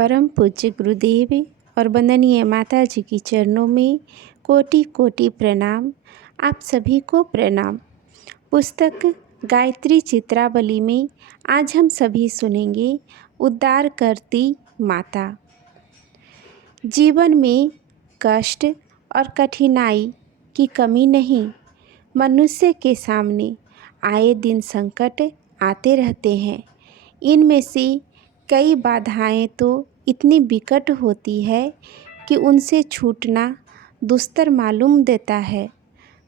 परम पूज्य गुरुदेव और वंदनीय माता जी की चरणों में कोटि कोटि प्रणाम। आप सभी को प्रणाम। पुस्तक गायत्री चित्रावली में आज हम सभी सुनेंगे उद्धार करती माता। जीवन में कष्ट और कठिनाई की कमी नहीं। मनुष्य के सामने आए दिन संकट आते रहते हैं। इनमें से कई बाधाएं तो इतनी विकट होती है कि उनसे छूटना दुस्तर मालूम देता है।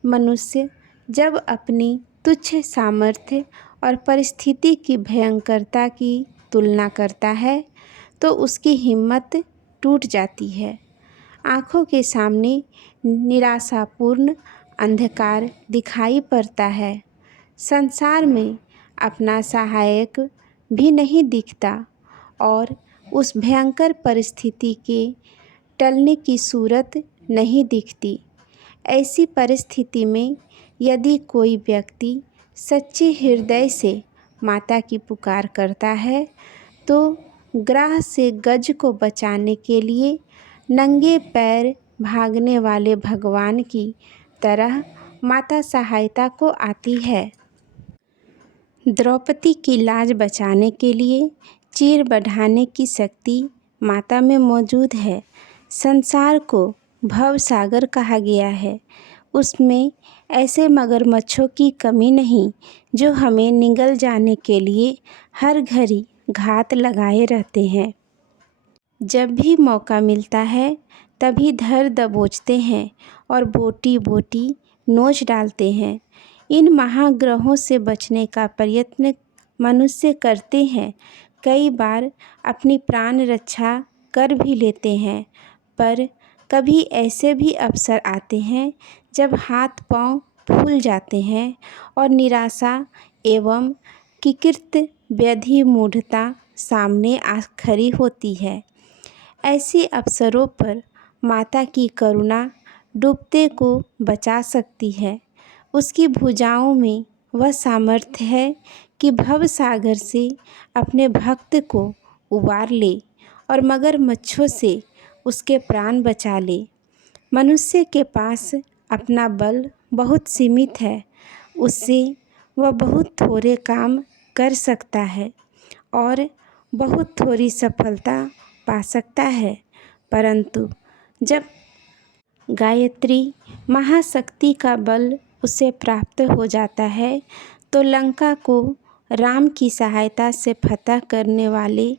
मनुष्य जब अपनी तुच्छ सामर्थ्य और परिस्थिति की भयंकरता की तुलना करता है तो उसकी हिम्मत टूट जाती है। आँखों के सामने निराशापूर्ण अंधकार दिखाई पड़ता है। संसार में अपना सहायक भी नहीं दिखता और उस भयंकर परिस्थिति के टलने की सूरत नहीं दिखती। ऐसी परिस्थिति में यदि कोई व्यक्ति सच्चे हृदय से माता की पुकार करता है तो ग्राह से गज को बचाने के लिए नंगे पैर भागने वाले भगवान की तरह माता सहायता को आती है। द्रौपदी की लाज बचाने के लिए चीर बढ़ाने की शक्ति माता में मौजूद है। संसार को भव सागर कहा गया है। उसमें ऐसे मगरमच्छों की कमी नहीं जो हमें निगल जाने के लिए हर घड़ी घात लगाए रहते हैं। जब भी मौका मिलता है तभी धर दबोचते हैं और बोटी बोटी नोच डालते हैं। इन महाग्रहों से बचने का प्रयत्न मनुष्य करते हैं। कई बार अपनी प्राण रक्षा कर भी लेते हैं, पर कभी ऐसे भी अवसर आते हैं जब हाथ पांव फूल जाते हैं और निराशा एवं किकृत व्याधि मूढ़ता सामने आ खड़ी होती है। ऐसे अवसरों पर माता की करुणा डूबते को बचा सकती है। उसकी भुजाओं में वह सामर्थ्य है कि भव सागर से अपने भक्त को उबार ले और मगरमच्छों से उसके प्राण बचा ले। मनुष्य के पास अपना बल बहुत सीमित है। उससे वह बहुत थोड़े काम कर सकता है और बहुत थोड़ी सफलता पा सकता है, परंतु जब गायत्री महाशक्ति का बल उसे प्राप्त हो जाता है तो लंका को राम की सहायता से फतह करने वाले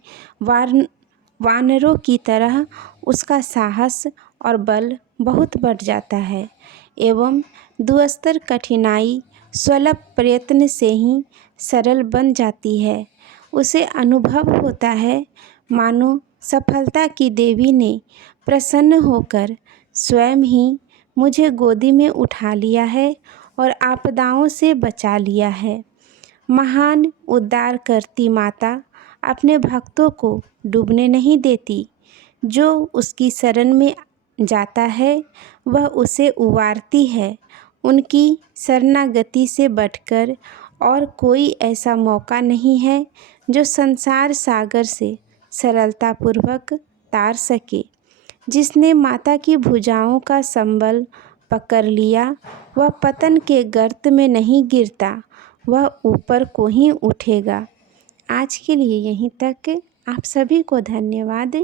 वानरों की तरह उसका साहस और बल बहुत बढ़ जाता है एवं दुस्तर कठिनाई स्वल्प प्रयत्न से ही सरल बन जाती है। उसे अनुभव होता है मानो सफलता की देवी ने प्रसन्न होकर स्वयं ही मुझे गोदी में उठा लिया है और आपदाओं से बचा लिया है। महान उद्धार करती माता अपने भक्तों को डूबने नहीं देती। जो उसकी शरण में जाता है वह उसे उबारती है। उनकी शरणागति से बढ़कर और कोई ऐसा मौका नहीं है जो संसार सागर से सरलतापूर्वक तार सके। जिसने माता की भुजाओं का संबल पकड़ लिया वह पतन के गर्त में नहीं गिरता, वह ऊपर को ही उठेगा। आज के लिए यहीं तक। आप सभी को धन्यवाद।